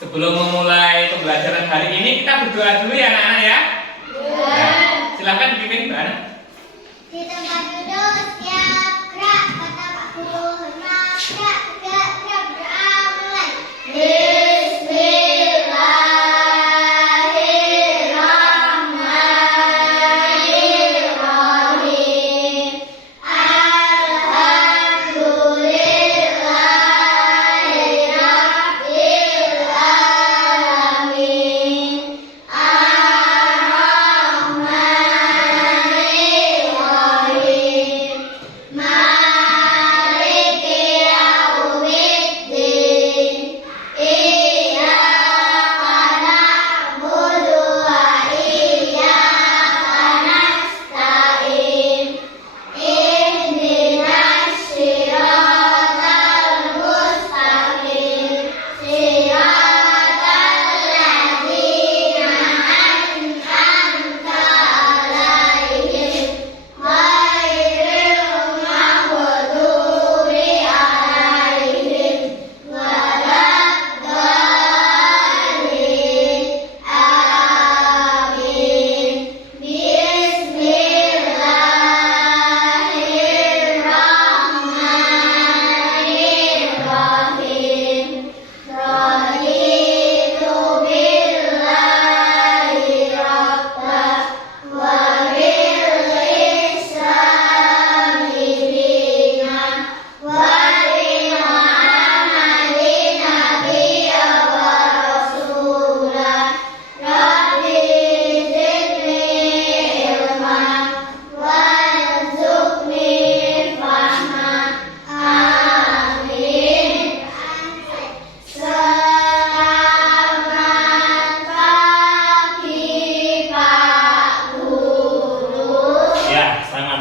Sebelum memulai pembelajaran hari ini kita berdoa dulu ya anak-anak ya. Silakan dipimpin Mbak Ana. Di tempat duduk siap gerak, kata Pak Guru. Hendak gerak, berdoa mulai.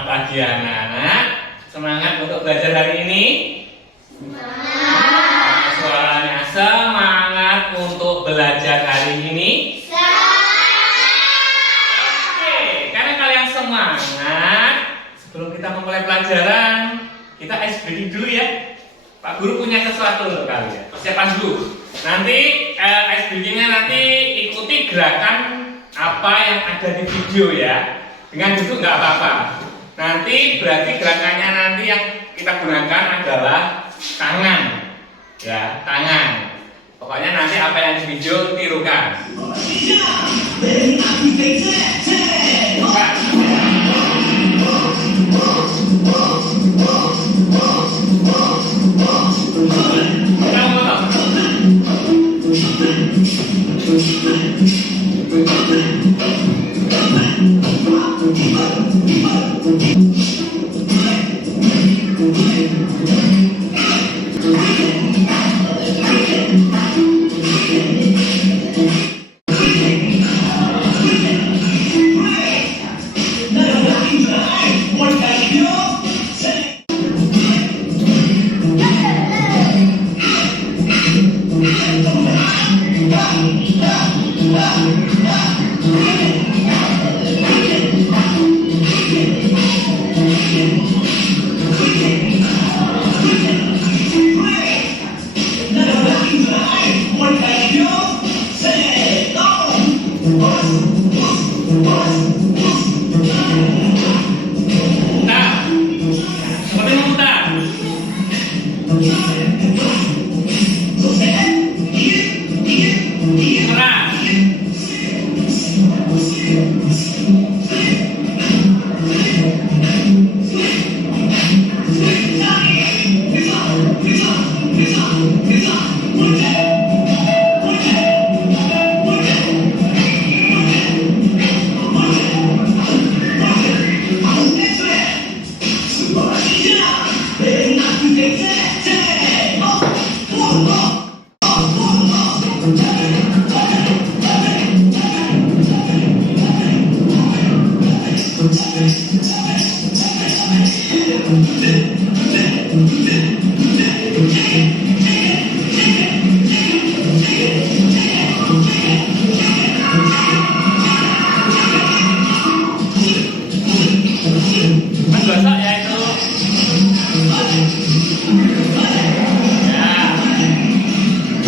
Pagi anak-anak, semangat untuk belajar hari ini. Semangat. Suaranya semangat untuk belajar hari ini. Oke, karena kalian semangat, sebelum kita memulai pelajaran, kita ice breaking dulu ya. Pak Guru punya sesuatu untuk kalian. Persiapan dulu. Nanti ice breakingnya nanti ikuti gerakan apa yang ada di video ya. Dengan duduk nggak apa-apa. Nanti berarti gerakannya nanti yang kita gunakan adalah tangan, ya tangan. Pokoknya nanti apa yang di video tirukan.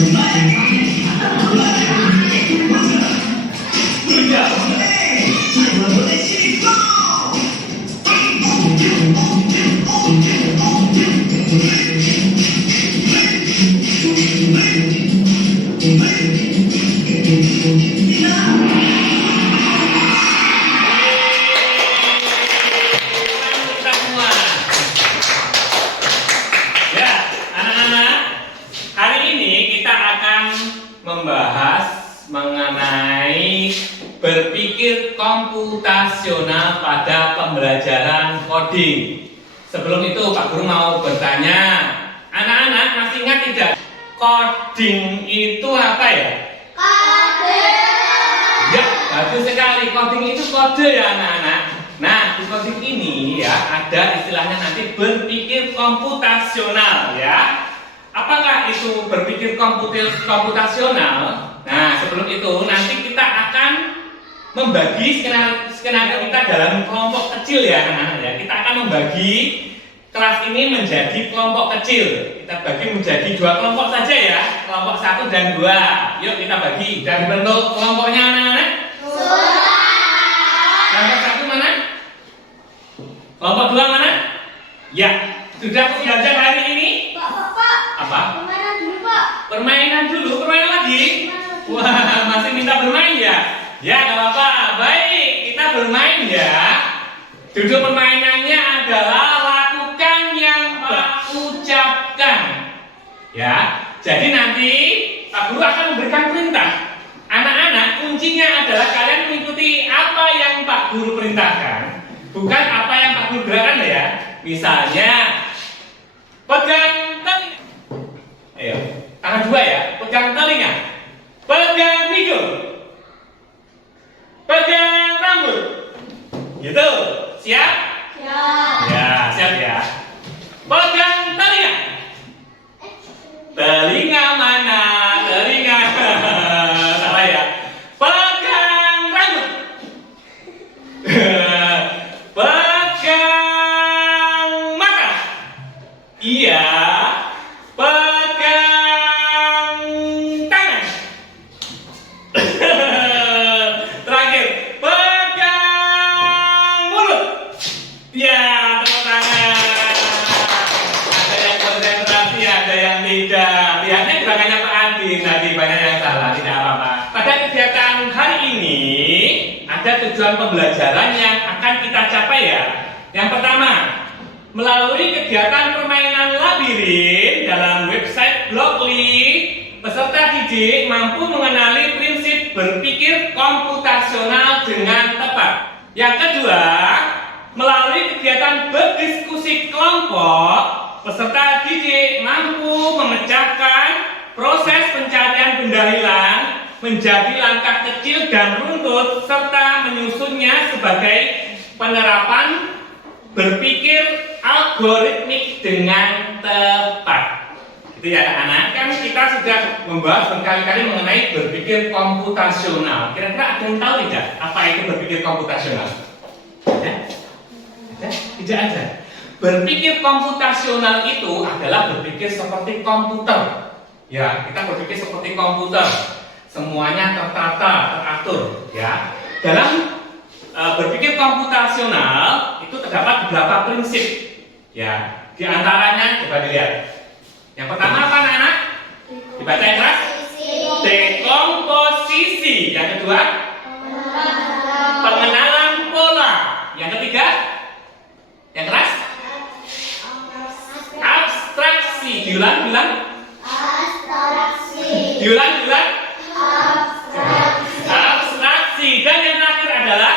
Bye. Kita semua. Ya, anak-anak, hari ini kita akan membahas mengenai berpikir komputasional pada pembelajaran coding. Sebelum itu Pak Guru mau bertanya, anak-anak masih ingat tidak? Coding itu apa ya? Kode. Ya, bagus sekali. Coding itu kode ya anak-anak. Nah, di coding ini ya ada istilahnya nanti berpikir komputasional ya. Apakah itu berpikir komputasional? Nah, sebelum itu nanti kita akan membagi skenario kita dalam kelompok kecil ya anak-anak ya. Kita akan membagi kelas ini menjadi kelompok kecil. Kita bagi menjadi 2 kelompok saja ya. Kelompok 1 dan 2. Yuk kita bagi. Dan bentuk kelompoknya anak-anak. Kelompok 1 mana? Kelompok 2 mana? Ya. Sudah belajar hari ini? Pak. Apa? Permainan dulu, Pak. Permainan dulu, permainan lagi? Wah, masih minta bermain ya? Ya, nggak apa-apa. Baik, kita bermain ya. Duduk permainannya adalah lakukan yang Pak ucapkan. Ya, jadi nanti Pak Guru akan memberikan perintah. Anak-anak, kuncinya adalah kalian mengikuti apa yang Pak Guru perintahkan, bukan apa yang Pak Guru gerakan ya. Misalnya, pegang telinga. Ayo, tangan 2 ya. Pegang telinga. Pegang hidung. Pegang rambut. Gitu. Siap? Ya, siap ya. Pegang telinga. Telinga mana? Telinga. Salah ya. Pegang rambut. Pegang mata. Iya. Pegang tangan. Terakhir, pegang mulut. Ya, tepuk tangan. Ada yang konsentrasi, ada yang tidak. Lihatnya gerakannya Pak Adi tadi banyak yang salah, tidak apa-apa. Pada kegiatan hari ini ada tujuan pembelajaran yang akan kita capai ya. Yang pertama, melalui kegiatan permainan labirin dalam website Blockly, peserta didik mampu mengenali prinsip berpikir komputasional dengan tepat. Yang kedua, melalui kegiatan berdiskusi kelompok, peserta didik mampu memecahkan proses pencarian benda hilang menjadi langkah kecil dan runtut serta menyusunnya sebagai penerapan berpikir algoritmik dengan tepat. Itu ya anak-anak, kan kita sudah membahas berkali-kali mengenai berpikir komputasional. Kira-kira ada yang tahu tidak apa itu berpikir komputasional? Ada? Ada? Tidak ada. Berpikir komputasional itu adalah berpikir seperti komputer. Ya, kita berpikir seperti komputer. Semuanya tertata, teratur. Ya, dalam berpikir komputasional itu terdapat beberapa prinsip. Ya, di antaranya coba dilihat. Yang pertama apa anak-anak? Dibaca yang keras. Dekomposisi. Yang kedua, pengenalan pola. Yang ketiga, yang keras. Abstraksi. Diulang. Diulang. Abstraksi. Dan yang terakhir adalah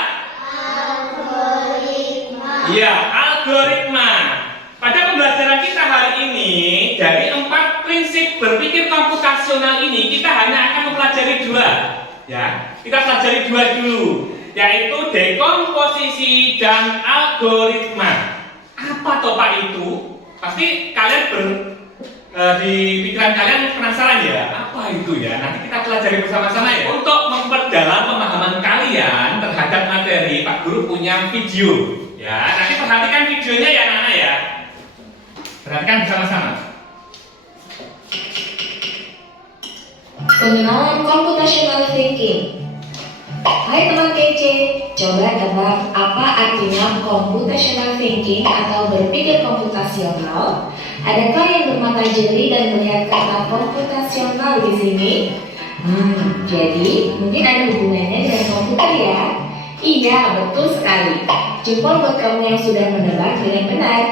algoritma. Pada pembelajaran kita hari ini, dari 4 prinsip berpikir komputasional ini, kita hanya akan mempelajari 2. Ya, kita pelajari 2 dulu, yaitu dekomposisi dan algoritma. Apa toh Pak itu? Pasti kalian di pikiran kalian penasaran ya, apa itu ya? Nanti kita pelajari bersama-sama ya. Untuk memperdalam pemahaman kalian terhadap materi, Pak Guru punya video. Ya, nanti perhatikan videonya ya anak-anak ya. Perhatikan bersama-sama. Pengenalan computational thinking. Hai teman kece, coba tebak apa artinya computational thinking atau berpikir komputasional? Adakah yang bermata jeli dan melihat kata komputasional di sini? Jadi mungkin ada hubungannya dengan komputer ya? Iya, betul sekali. Jempol buat kamu yang sudah menebak dengan benar.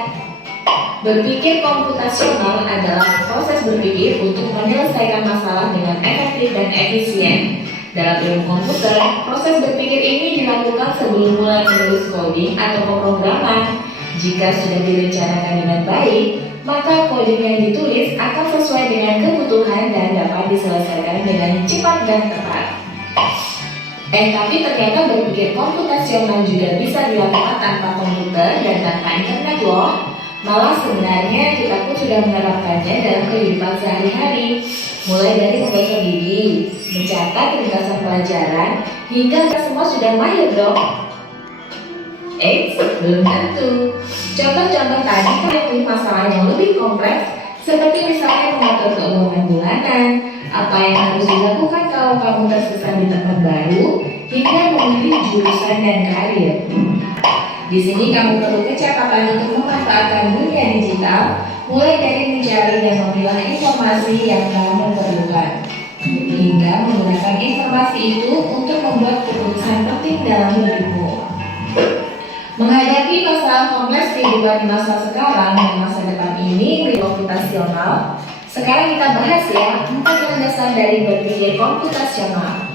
Berpikir komputasional adalah proses berpikir untuk menyelesaikan masalah dengan efektif dan efisien. Dalam ilmu komputer, proses berpikir ini dilakukan sebelum mulai menulis coding atau pemrograman. Jika sudah direncanakan dengan baik, maka coding yang ditulis akan sesuai dengan kebutuhan dan dapat diselesaikan dengan cepat dan tepat. Tapi ternyata berpikir komputasional juga bisa dilakukan tanpa komputer dan tanpa internet loh. Malah sebenarnya kita pun sudah menerapkannya dalam kehidupan sehari-hari. Mulai dari membaca buku, mencatat ringkasan pelajaran, hingga kita semua sudah mahir dong. Belum tentu. Contoh-contoh tadi kan masalah yang lebih kompleks, seperti misalnya mengatur keuangan bulanan, apa yang harus dilakukan kalau kamu tersesat di tempat baru, hingga memilih jurusan dan karir. Di sini kamu perlu kecepatan untuk memanfaatkan dunia digital, mulai dari mencari dan memilah informasi yang kamu perlukan, hingga menggunakan informasi itu untuk membuat keputusan penting dalam hidupmu. Menghadapi masalah kompleks kehidupan di masa sekarang dan masa depan ini komputasional, sekarang kita bahas ya 4 landasan dari berpikir komputasional.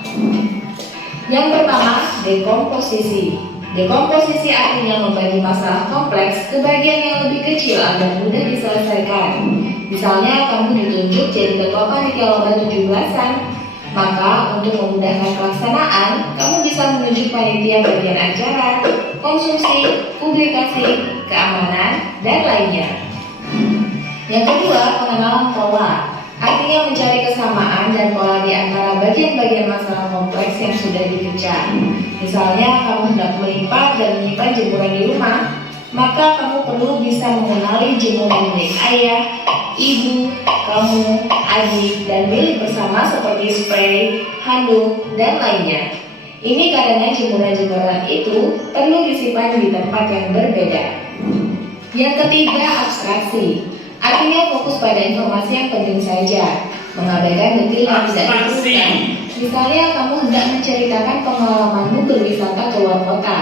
Yang pertama, dekomposisi. Dekomposisi artinya membagi masalah kompleks ke bagian yang lebih kecil agar mudah diselesaikan. Misalnya kamu ditunjuk jadi ketua panitia lomba 17-an, maka untuk memudahkan pelaksanaan, kamu bisa menunjuk panitia bagian acara, konsumsi, publikasi, keamanan, dan lainnya. Yang kedua, pengenalan pola. Artinya mencari kesamaan dan pola di antara bagian-bagian masalah kompleks yang sudah dipecah. Misalnya kamu hendak melipat dan menyimpan jemuran di rumah, maka kamu perlu bisa mengenali jemuran milik ayah, ibu, kamu, adik, dan milik bersama seperti spray, handuk, dan lainnya. Ini karena jemuran-jemuran itu perlu disimpan di tempat yang berbeda. Yang ketiga, abstraksi. Artinya fokus pada informasi yang penting saja, mengabaikan detail yang tidak diperlukan. Misalnya kamu hendak menceritakan pengalamanmu berwisata ke luar kota.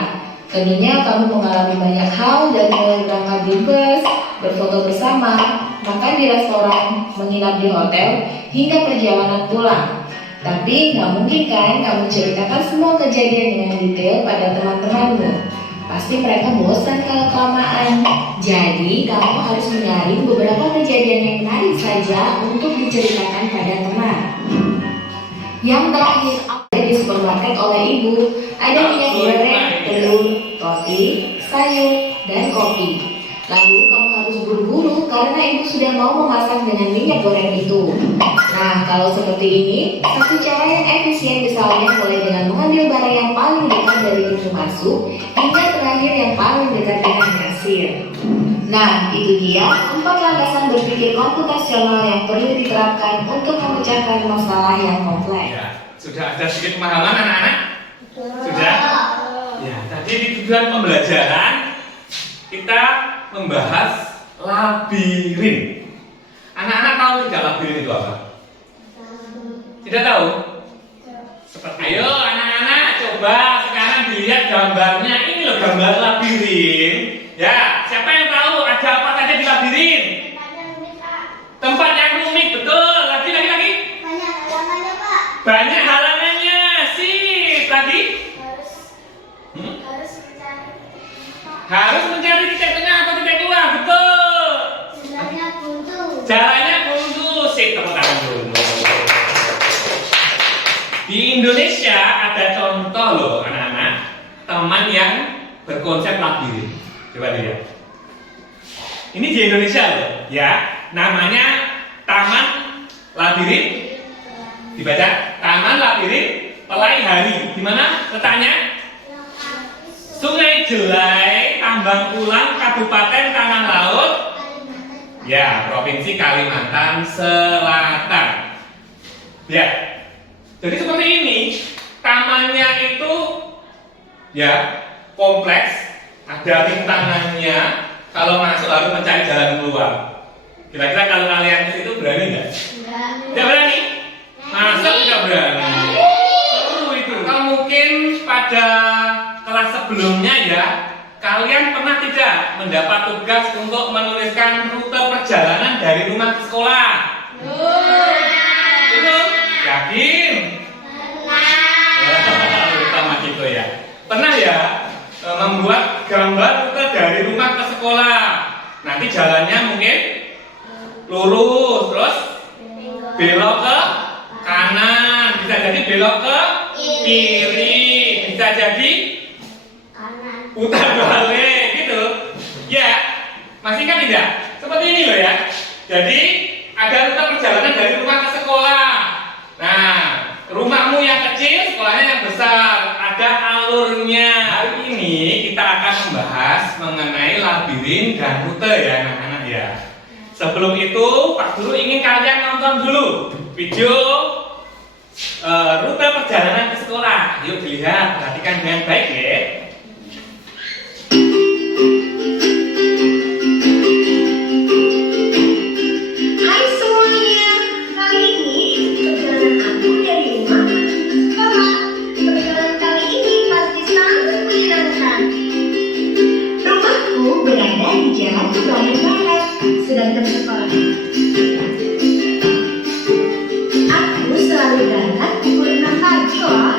Tentunya kamu mengalami banyak hal dari mulai berangkat di bus, berfoto bersama, makan di restoran, menginap di hotel, hingga perjalanan pulang. Tapi nggak mungkin kan kamu ceritakan semua kejadian dengan detail pada teman-temanmu. Pasti mereka bosan kalau kelamaan. Jadi kamu harus menyaring beberapa kejadian yang menarik saja untuk diceritakan pada teman. Yang terakhir, ada di supermarket oleh ibu. Ada minyak goreng, telur, roti, sayur, dan kopi. Lalu kamu harus buru-buru karena ibu sudah mau memasak dengan minyak goreng itu. Nah, kalau seperti ini, satu cara yang efisien misalnya mulai dengan mengambil barang yang paling dekat dari pintu masuk hingga terakhir yang paling dekat dengan kasir. Nah, itu dia 4 landasan berpikir komputasional yang perlu diterapkan untuk memecahkan masalah yang kompleks. Ya, sudah ada sedikit pemahaman anak-anak? Sudah? Ya, tadi di tujuan pembelajaran kita membahas labirin. Anak-anak tahu tidak labirin itu apa? Tidak tahu? Ayo anak-anak coba sekarang dilihat gambarnya. Ini loh gambar labirin. Ya, siapa yang tahu ada apa saja di labirin? Tempat yang rumit, betul. Lagi. Banyak halangannya, Pak. Banyak halangannya. Sip. Tadi? Harus mencari titik tengah atau titik keluar, betul. Jalannya buntu. Jalannya buntu. Sip, tepuk tangan dulu. Di Indonesia ada contoh loh anak-anak, teman yang berkonsep labirin. Coba lihat. Ini di Indonesia loh, ya. Namanya Taman Labirin. Dibaca Taman Labirin Pelai Hari. Di mana letaknya? Sungai Jelai, Tambang Ulang, Kabupaten Tangan Laut, ya, Provinsi Kalimantan Selatan. Ya, jadi seperti ini. Tamannya itu, ya, kompleks, ada rintangannya. Kalau masuk harus mencari jalan keluar. Kira-kira kalau kalian itu berani nggak? Tidak berani. Masuk tidak berani. sebelumnya ya, kalian pernah tidak mendapat tugas untuk menuliskan rute perjalanan dari rumah ke sekolah? Betul? Yakin? Sama gitu ya. Pernah ya membuat gambar rute dari rumah ke sekolah. Nanti jalannya mungkin lurus, terus belok ke kanan, bisa jadi belok ke kiri, bisa jadi putar balik gitu. Ya, masih kan tidak? Seperti ini loh ya. Jadi ada rute perjalanan dari rumah ke sekolah. Nah, rumahmu yang kecil, sekolahnya yang besar, ada alurnya. Hari ini kita akan membahas mengenai labirin dan rute ya anak-anak ya. Sebelum itu, Pak Guru ingin kalian nonton dulu video rute perjalanan ke sekolah. Yuk dilihat, perhatikan dengan baik ya. Hai semuanya, kali ini perjalanan aku dari rumah menuju ke sekolah. Perjalanan kali ini pasti sangat menyenangkan. Rumahku berada di Jalan Kebayoran Barat, sedangkan sekolah aku selalu berangkat pukul 6 pagi loh.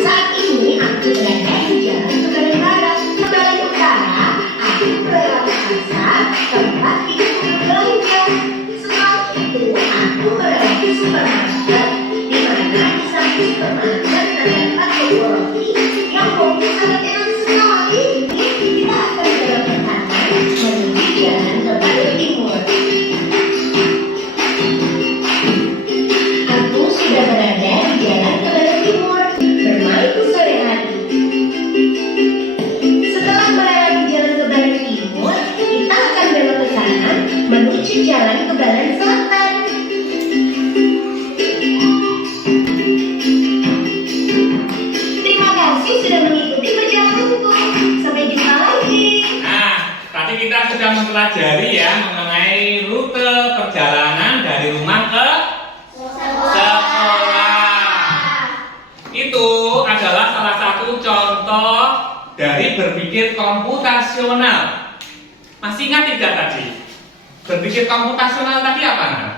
Saat ini aku berada di Jalan Kebayoran Barat. Kembali utara, aku melewati pasar tempat ibu berbelanja. Setelah itu, aku melewati supermarket, di mana di samping supermarket terdapat toko roti yang roti sangat enak sekali. Kita akan belok ke kanan menuju Jalan Kebayoran Timur. Aku sudah berada di Jalan Kebayoran Timur, bermain di sore hari. Setelah melewati Jalan Kebayoran Timur, kita akan belok ke kanan menuju Jalan Kebayoran Selatan. Terima kasih sudah mengikuti perjalananku. Sampai jumpa lagi. Nah, tadi kita sudah mempelajari ya mengenai rute perjalanan dari rumah ke sekolah. Itu adalah salah satu contoh dari berpikir komputasional. Masih ingat tidak tadi? Berpikir komputasional tadi apa? Nah?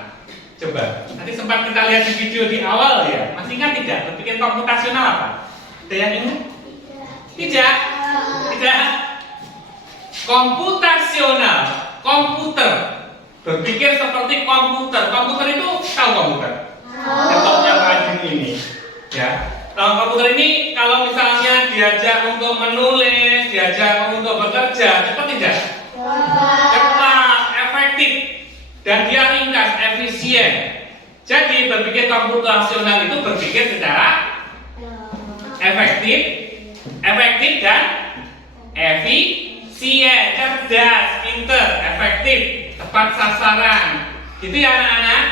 Coba, nanti sempat kita lihat di video di awal ya. Masih ingat tidak? Berpikir komputasional apa? Ada yang ingat? Tidak? Tidak? Komputasional, komputer. Berpikir seperti komputer. Komputer itu tahu komputer? Contohnya rajin ini, ya. Komputer ini kalau misalnya diajak untuk menulis, diajak untuk bekerja, cepat tidak? Cepat, efektif, dan dia ringkas, efisien. Jadi berpikir komputasional itu berpikir secara efektif dan efisien, cerdas, pinter, efektif, tepat sasaran. Gitu ya anak-anak.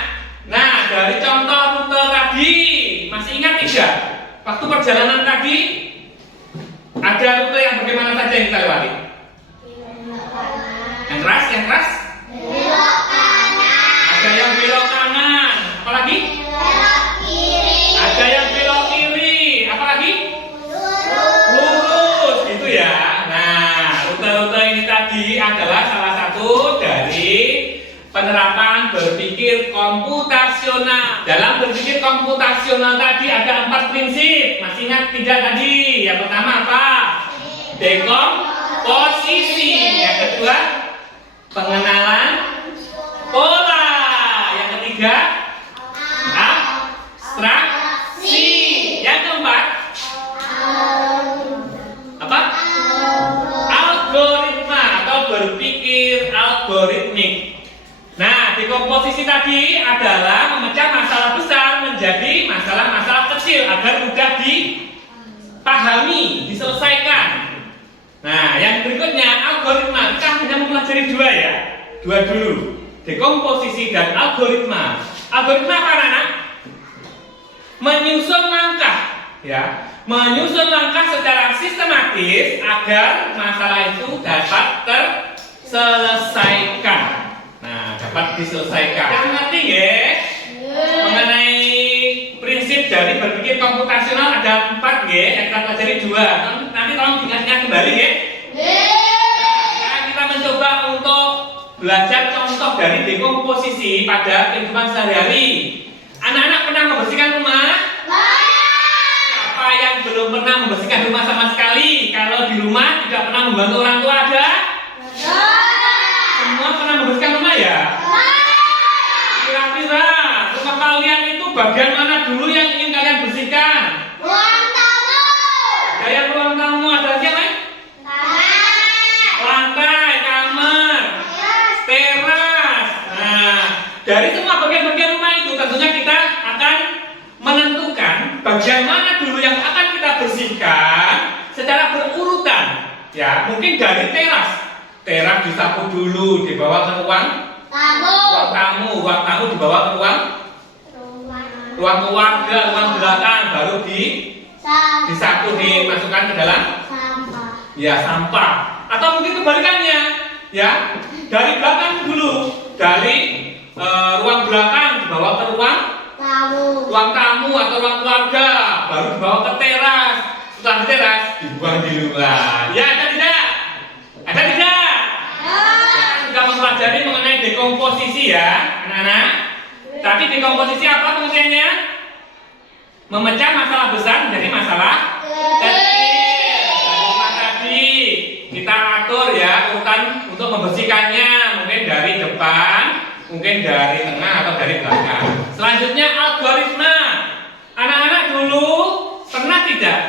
Nah, dari contoh rute tadi, masih ingat tidak? Waktu perjalanan tadi ada rute yang bagaimana saja yang kita lewati? Yang keras, yang keras? Belok kanan. Ada yang belok kanan. Apalagi? Belok kiri. Ada yang belok kiri. Apalagi? Lurus. Lurus. Itu ya. Nah, rute-rute ini tadi adalah salah satu dari penerapan berpikir komputasional. Dalam berpikir komputasional tadi ada 4 prinsip. Masih ingat tidak tadi? Yang pertama apa? Dekomposisi. Yang kedua, pengenalan pola. Yang ketiga, abstraksi. Yang keempat, apa? Algoritma atau berpikir algoritmik. Nah, dekomposisi tadi adalah memecah masalah besar menjadi masalah-masalah kecil agar mudah dipahami, diselesaikan. Nah, yang berikutnya algoritma. Kita hanya mempelajari 2 ya. 2 dulu. Dekomposisi dan algoritma. Algoritma apa anak? Menyusun langkah, ya. Menyusun langkah secara sistematis agar masalah itu dapat terselesaikan. Nah, dapat diselesaikan. Yang ngerti ya mengenai prinsip dari berpikir komputasional ada 4 yang kita pelajari 2. Nanti tolong diingat-ingat kembali ya. Nah, kita mencoba untuk belajar contoh dari dekomposisi pada kehidupan sehari-hari. Anak-anak pernah membersihkan rumah? Siapa yang belum pernah membersihkan rumah sama sekali? Kalau di rumah tidak pernah membantu orang tua ada? Semua pernah membersihkan rumah ya? Kira-kira rumah kalian itu bagian mana dulu yang ingin kalian bersihkan? Ruang tamu. Kayak ruang tamu ada lagi apa? Lantai, kamar, teras. Nah, dari semua bagian-bagian rumah itu tentunya kita akan menentukan bagian mana dulu yang akan kita bersihkan secara berurutan. Ya, mungkin dari teras. Teras disapu dulu, dibawa ke ruang tamu dibawa ke ruang keluarga, ruang belakang, baru disapu, dimasukkan ke dalam ya sampah. Atau mungkin kebalikannya, ya dari belakang dulu, dari ruang belakang dibawa ke ruang tamu atau ruang keluarga, baru dibawa ke teras. Setelah di teras dibuang di luar. Ya, ada tidak? Ada tidak? Kita sudah mempelajari mengenai dekomposisi ya, anak-anak. Tadi dekomposisi apa pengertiannya? Memecah masalah besar menjadi masalah kecil. Rumah tadi kita atur ya urutan untuk membersihkannya, mungkin dari depan, mungkin dari tengah atau dari belakang. Selanjutnya algoritma. Anak-anak dulu pernah tidak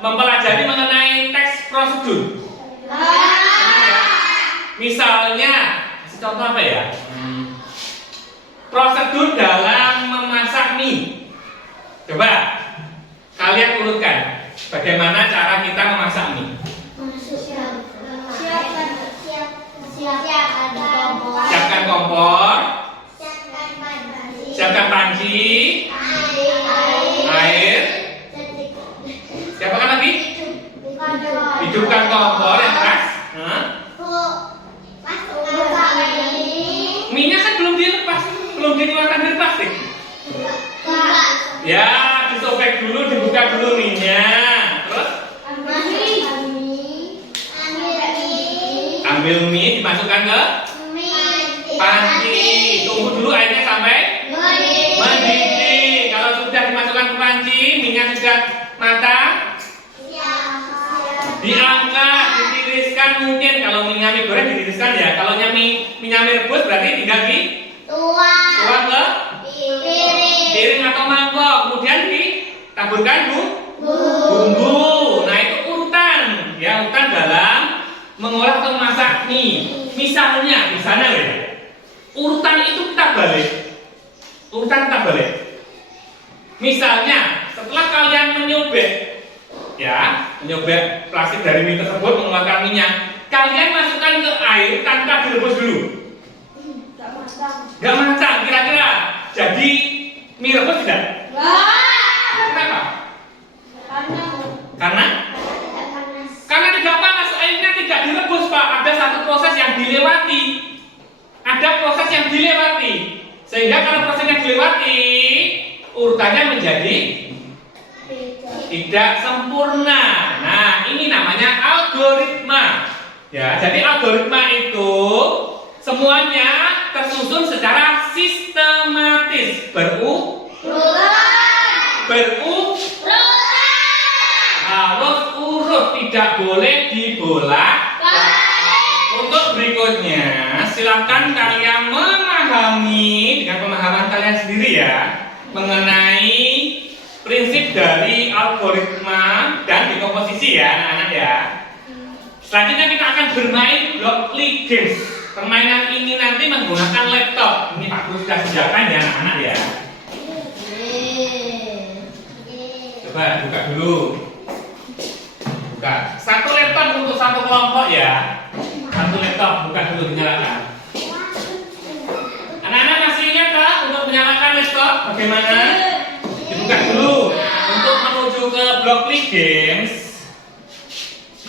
mempelajari mengenai teks prosedur? Ya. Misalnya, contoh apa ya? Prosedur dalam memasak mie. Coba kalian urutkan bagaimana cara kita memasak mie. Siapkan kompor, siapkan panci, air, siapkan lagi? Hidupkan kompor yang keras. Minyak kan belum dilepas, belum dikeluarkan dari plastik. Ya, disobek dulu, dibuka dulu minyak. Terus ambil mie, dimasukkan ke panci. Tunggu dulu airnya sampai mendidih. Kalau sudah dimasukkan ke panci, minyak sudah matang, diangkat, ditiriskan mungkin. Kalau minyak mie goreng ditiriskan ya. Kalau minyak mie rebus berarti tinggal tuang ke piring atau mangkok. Kemudian ditaburkan bumbu. Nah itu urutan ya, urutan dalam mengolah atau memasak mie. Misalnya di sana ya, urutan itu kita balik. Misalnya setelah kalian menyobek plastik dari mie tersebut, mengeluarkan minyak, kalian masukkan ke air tanpa direbus dulu. Gak matang, kira-kira jadi mie rebus tidak? Kenapa? Karena tidak panas, airnya tidak direbus, Pak. Ada satu proses yang dilewati. Sehingga kalau prosesnya dilewati, urutannya menjadi tidak sempurna. Nah, ini namanya algoritma. Ya, jadi algoritma itu semuanya tersusun secara sistematis, harus urut, tidak boleh dibolak. Untuk berikutnya, silakan kalian memahami dengan pemahaman kalian sendiri ya mengenai prinsip dari algoritma dan dekomposisi ya anak-anak ya. Selanjutnya kita akan bermain Blockly Games. Permainan ini nanti menggunakan laptop. Ini Pak Guru sudah sediakan ya anak-anak ya. Coba buka dulu. Buka. Satu laptop untuk satu kelompok ya. Satu laptop, buka dulu, dinyalakan. Anak-anak masih ingat tak untuk menyalakan laptop? Bagaimana? Dibuka dulu. Untuk menuju ke Blockly Games,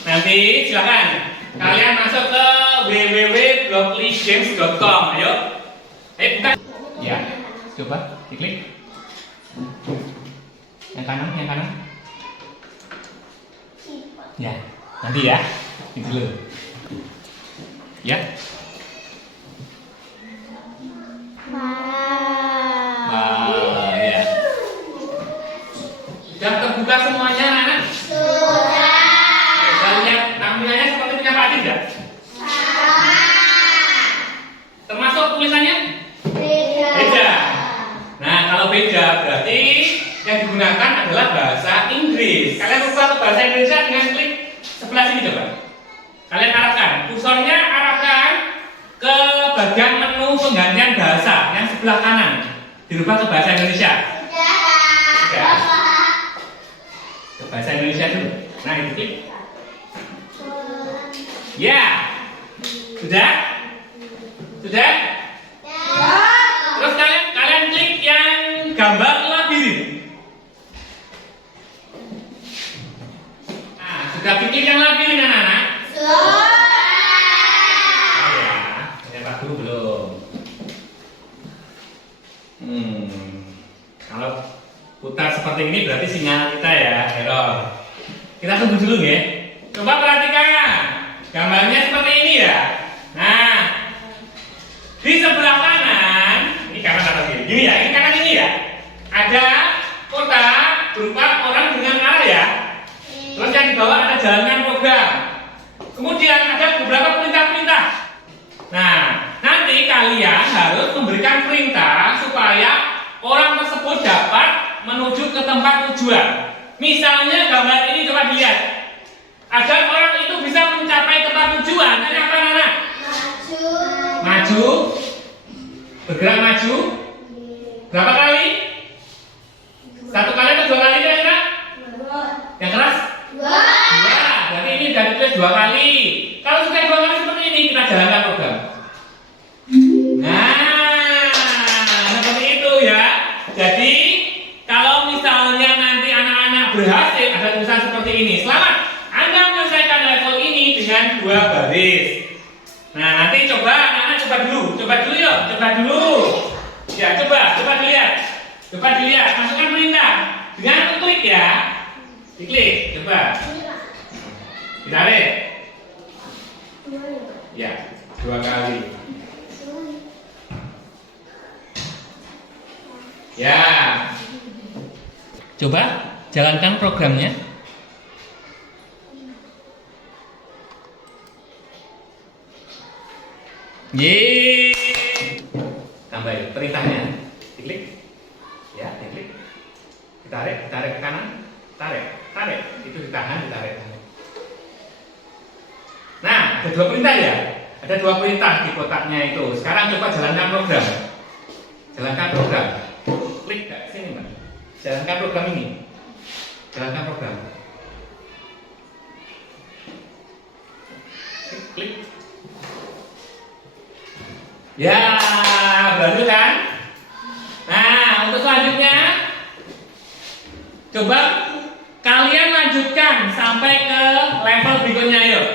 nanti silakan kalian masuk ke www.blocklygames.com. Ayo. Buka. Ya, coba diklik. Yang kanan, yang kanan. Ya, nanti ya. Ini dulu. Ya. Wow, ya. Sudah terbuka semuanya, anak-anak? Sudah lihat tampilannya seperti punya Pak Adit ya? Termasuk tulisannya? Beda. Nah, kalau beda berarti yang digunakan adalah bahasa Inggris. Kalian ubah ke bahasa Indonesia dengan klik sebelah sini coba. Kalian arahkan, kursornya arahkan ke bagian menu penggantian bahasa yang sebelah kanan. Dirubah ke bahasa Indonesia. Sudah. Ke bahasa Indonesia dulu. Nah, itu klik. Ya. Sudah? Sudah? Terus kalian klik yang gambar labirin. Nah, sudah diklik yang labirin anak-anak? Ya, Pak Guru belum. Kalau putar seperti ini berarti sinyal kita ya error. Kita tunggu dulu ya. Coba perhatikan. Gambarnya seperti ini ya. Nah, di sebelah kanan, ini kanan atau kiri? Gini ya, ini kanan ini ya. Ada kotak berupa orang dengan arah ya. Terus yang di bawah ada jalankan program. Kemudian ada beberapa perintah-perintah. Nah, nanti kalian harus memberikan perintah supaya orang tersebut dapat menuju ke tempat tujuan. Misalnya gambar ini coba dilihat. Agar orang itu bisa mencapai tempat tujuan, ini apa anak? Maju. Bergerak maju. Berapa kali? 1 kali atau 2 kali kira-kira? Yang keras? 2. Berarti ini sudah ditulis 2 kali. Kalau sudah 2 kali seperti ini kita jalankan program. Nah, seperti itu ya. Jadi kalau misalnya nanti anak-anak berhasil ada tulisan seperti ini, selamat, Anda menyelesaikan level ini dengan 2 baris. Nah, nanti coba anak-anak coba dulu yuk, coba dulu. Ya, coba dilihat. Coba dilihat, masukkan perintah dengan klik ya. Diklik, coba. Ditarik. Ya, 2 kali. Ya. Coba jalankan programnya. Yeay. Tambahin perintahnya. Diklik. Ya, diklik. Ditarik ke kanan. Tarik. Itu ditahan, ditarik. Nah, ada 2 perintah ya. Ada 2 perintah di kotaknya itu. Sekarang coba jalankan program. Jalankan program. Klik ke sini, Mbak. Jalankan program ini. Jalankan program. Klik. Ya, berhasil kan? Nah, untuk selanjutnya coba kalian lanjutkan sampai ke level berikutnya yuk.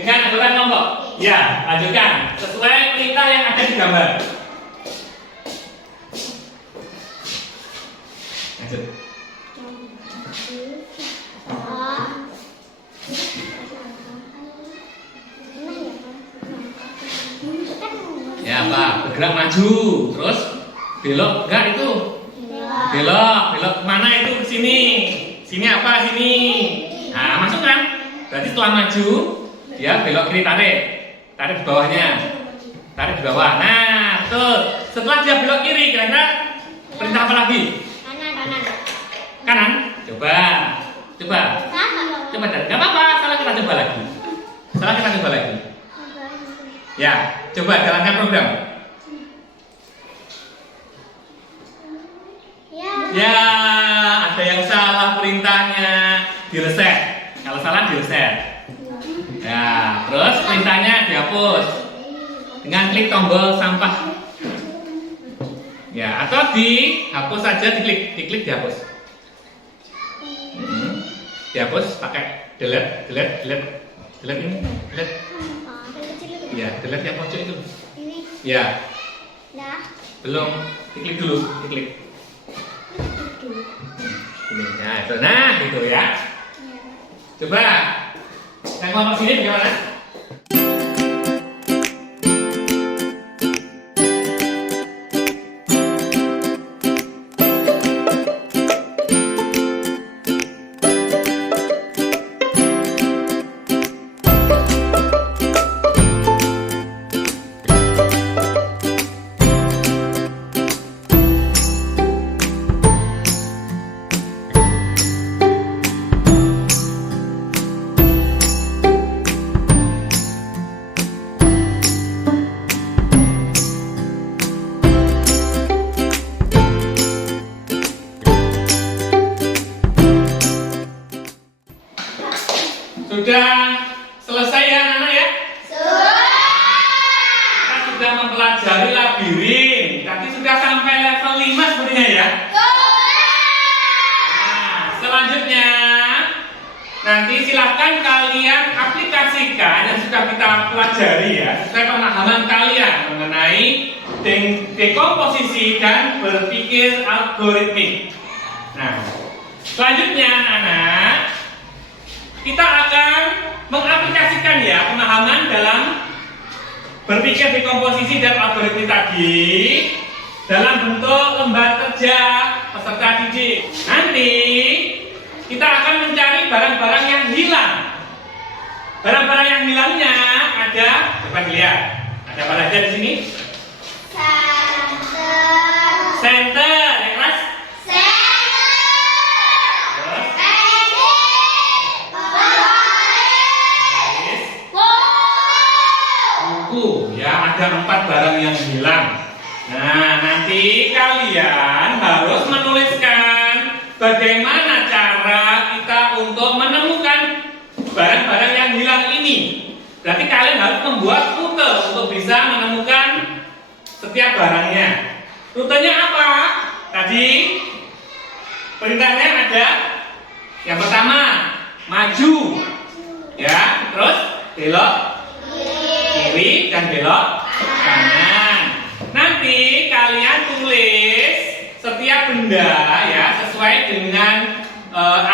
Dengan aturan kelompok. Ya, lanjutkan sesuai perintah yang ada di gambar. Lanjut. Ya apa? Bergerak maju, terus belok enggak itu? Belok kemana itu? Ke sini. Sini apa? Sini. Nah, masukkan. Berarti setelah maju, dia belok kiri, tarik di bawahnya, tarik di bawah. Nah, tuh. Setelah dia belok kiri, kira-kira perintah apa lagi? Kanan. Coba. Nggak apa-apa. Salah kita coba lagi. Ya, coba jalankan program. Ya, ada yang salah perintahnya, direset. Kalau salah direset. Ya, terus perintahnya dihapus dengan klik tombol sampah. Ya, atau dihapus saja, diklik dihapus. Dihapus pakai delete ini, delete. Ya, delete yang pojok itu. Ya. Belum, diklik dulu, diklik. Ini, nah gitu ya. Coba yang kelompok sini bagaimana? Sudah selesai ya anak-anak ya? Kita sudah mempelajari labirin. Tadi sudah sampai level 5 sebenarnya ya. Nah, selanjutnya nanti silakan kalian aplikasikan yang sudah kita pelajari ya, sesuai pemahaman kalian mengenai dekomposisi dan berpikir algoritmik. Nah, selanjutnya anak-anak, kita akan mengaplikasikan ya pemahaman dalam berpikir dekomposisi dan algoritmik tadi dalam bentuk lembar kerja peserta didik. Nanti kita akan mencari barang-barang yang hilang. Barang-barang yang hilangnya ada, coba dilihat. Ada apa aja di sini? Center, ya kelas? Ya, ada 4 barang yang hilang. Nah, nanti kalian harus menuliskan bagaimana cara kita untuk menemukan barang-barang yang hilang ini. Berarti kalian harus membuat rute untuk bisa menemukan setiap barangnya. Rutenya apa? Tadi perintahnya ada. Yang pertama, maju. Ya, terus belok kiri dan belok kanan. Nanti kalian tulis setiap benda ya sesuai dengan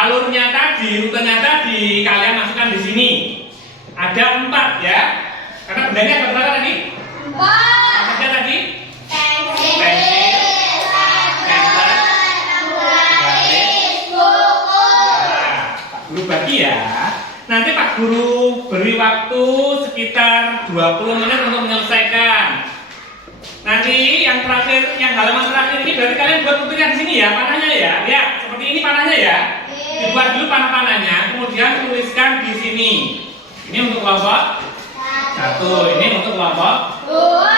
alurnya tadi, rutenya tadi. Kalian masukkan di sini. Ada 4 ya. Karena bendanya ada berapa tadi? 4. Apa saja tadi? Pensil, center, garis, buku. Nah, Pak Guru bagi ya. Nanti Pak Guru beri waktu sekitar 20 menit untuk menyelesaikan. Nanti yang terakhir, yang halaman terakhir ini berarti kalian buat bentuknya di sini ya, panahnya ya. Ya, seperti ini panahnya ya. Dibuat dulu panah-panahnya, kemudian tuliskan di sini. Ini untuk kelompok 1, ini untuk kelompok 2.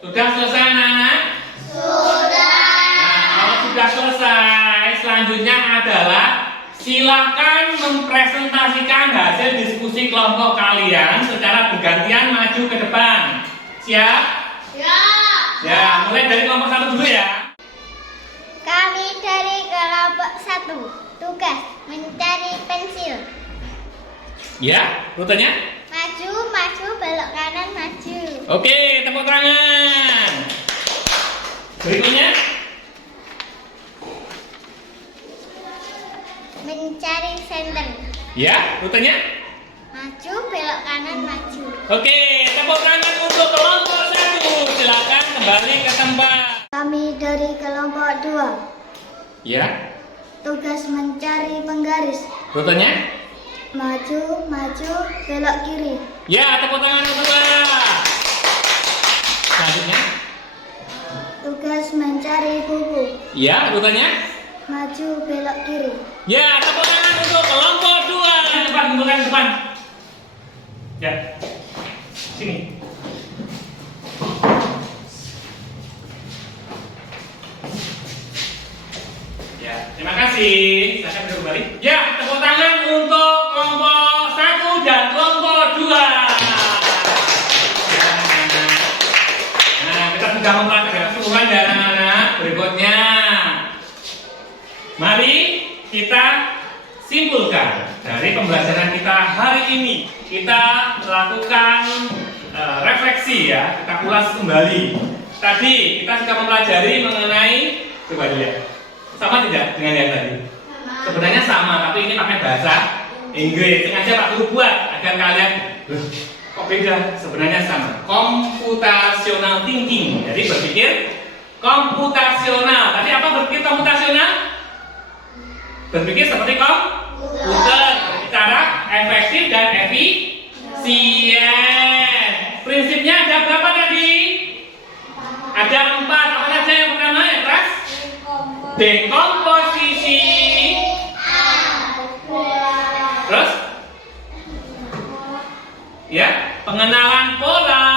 Sudah selesai anak-anak? Sudah. Nah, kalau sudah selesai, selanjutnya adalah silakan mempresentasikan hasil diskusi kelompok kalian secara bergantian maju ke depan. Siap? Ya. Ya, mulai dari kelompok 1 dulu ya. Kami dari kelompok 1. Tugas mencari pensil. Ya, rutenya? Maju, maju, belok kanan, maju. Oke, tepuk tangan. Berikutnya? Mencari senter. Ya, rutenya? Maju, belok kanan, maju. Oke, tepuk tangan untuk kelompok 1. Silakan kembali ke tempat. Kami dari kelompok 2. Ya, Tugas mencari penggaris. rutenya? Maju, maju, belok kiri. Ya, tepuk tangan untuk kedua. Selanjutnya? Tugas mencari buku. Ya, rutenya? Maju, belok kiri. Ya, tepuk tangan untuk kelompok 2. Depan, bukan depan. Ya, sini. Ya, terima kasih. Saya berdua kembali. Ya, tepuk tangan untuk kelompok 1 dan kelompok 2. Nah, kita sudah mempelajari keseluruhan ya anak-anak. Berikutnya, mari kita simpulkan dari pembelajaran kita hari ini. Kita melakukan refleksi ya, kita ulas kembali. Tadi kita sudah mempelajari mengenai, coba dilihat, sama tidak dengan yang tadi? Sebenarnya sama, tapi ini pakai bahasa Inggris. Sengaja Pak Guru buat agar kalian, "Loh, kok beda?" Sebenarnya sama. Computational thinking. Jadi berpikir komputasional. Tadi apa berpikir komputasional? Berpikir seperti komputer, secara efektif dan efisien. Prinsipnya ada berapa tadi? Ada 4. Apa saja yang pertama ya, kelas? Dekomposisi. Terus? Ya, pengenalan pola,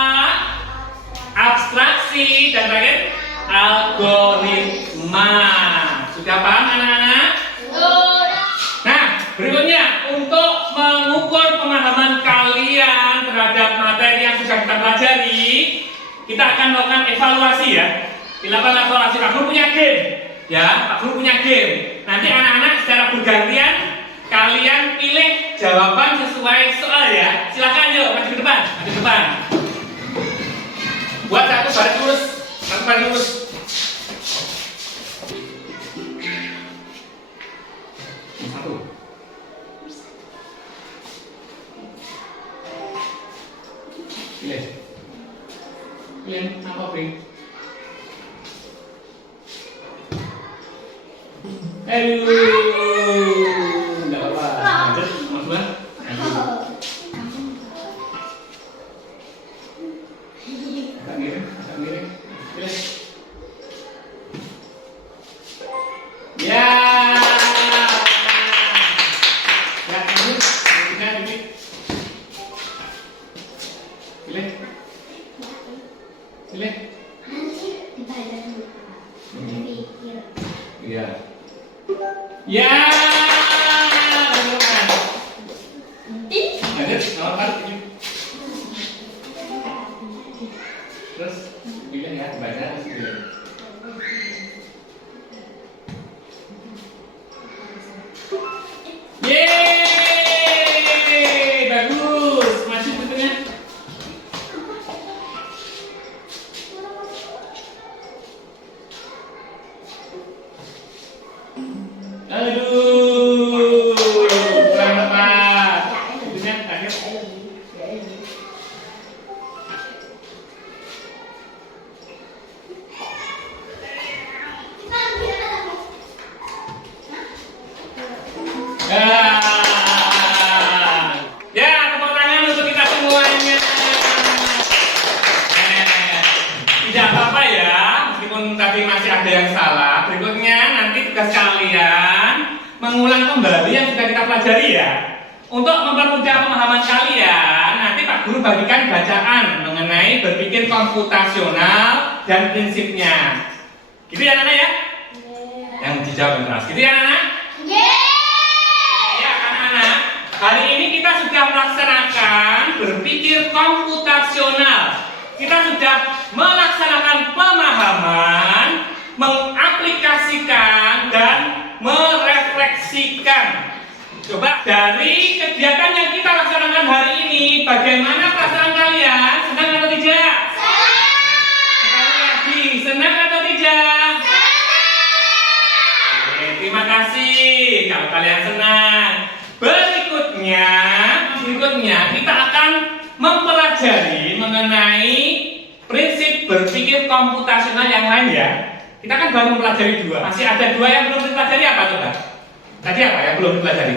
abstraksi, dan terakhir algoritma. Sudah paham anak-anak? Nah, berikutnya untuk mengukur pemahaman kalian terhadap materi yang sudah kita pelajari, kita akan melakukan evaluasi ya. Dilakukan evaluasi. Pak Guru punya game, ya. Pak Guru punya game. Nanti anak-anak secara bergantian kalian pilih jawaban sesuai soal ya. Silakan yuk maju ke depan, maju ke depan. Buat satu baris lurus, satu baris lurus. Satu. Pilih. Pilih apa pilih? Enggak apa-apa. Lanjut, Mas Buan. Agak miring, agak miring. Pilih. Ya. Ya, lanjut. Berikutnya dikit. Pilih. Pilih. Iya. Ya. Lanjut, nomor 4. Terus pilih ya, baca pilih. Yeay, bagus. Maju bentuknya. Aduh, kurang tepat. Bentuknya terakhir. Ya, tepuk tangan untuk kita semuanya. Tidak apa-apa ya, meskipun tadi masih ada yang salah. Berikutnya nanti tugas kalian mengulang kembali yang sudah kita pelajari ya. Untuk mempermudah pemahaman kalian, nanti Pak Guru bagikan bacaan mengenai berpikir komputasional dan prinsipnya. Gitu ya anak-anak ya? Yang dijawab yang keras. Gitu ya anak-anak? Ya anak-anak, hari ini kita sudah melaksanakan berpikir komputasional. Kita sudah melaksanakan pemahaman, mengaplikasikan dan merefleksikan. Coba dari kegiatan yang kita laksanakan hari ini, bagaimana perasaan kalian? Senang atau tidak? Sekali lagi, senang atau tidak? Oke, terima kasih kalau kalian senang. Berikutnya kita akan mempelajari mengenai prinsip berpikir komputasional yang lain ya. Kita kan baru mempelajari 2. Masih ada 2 yang belum dipelajari apa coba? Tadi apa yang belum dipelajari?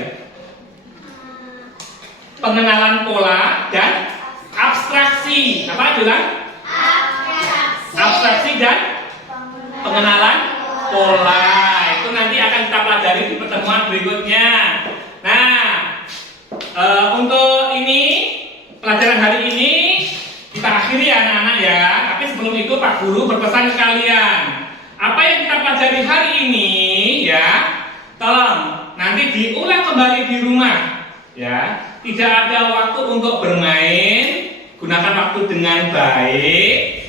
Pengenalan pola dan abstraksi. Apa bilang? Abstraksi dan pengenalan pola. Itu nanti akan kita pelajari di pertemuan berikutnya. Nah, untuk ini pelajaran hari ini kita akhiri ya anak-anak ya. Tapi sebelum itu Pak Guru berpesan ke kalian. Apa yang kita pelajari hari ini ya, tolong nanti diulang kembali di rumah ya. Tidak ada waktu untuk bermain, gunakan waktu dengan baik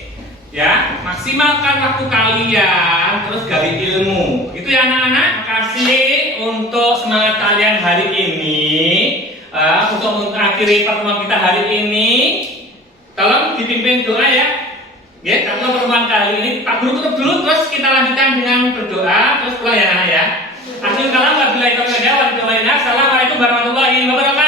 ya, maksimalkan waktu kalian, terus gali ilmu. Itu ya anak-anak. Terima kasih untuk semangat kalian hari ini. Untuk mengakhiri pertemuan kita hari ini, tolong dipimpin doa ya. Ya, kalau pertemuan kali ini Pak Guru tutup dulu, terus kita lanjutkan dengan berdoa, terus pulang ya anak ya. Akhirul kalam wabillahi taufiq wal hidayah. Assalamualaikum warahmatullahi wabarakatuh.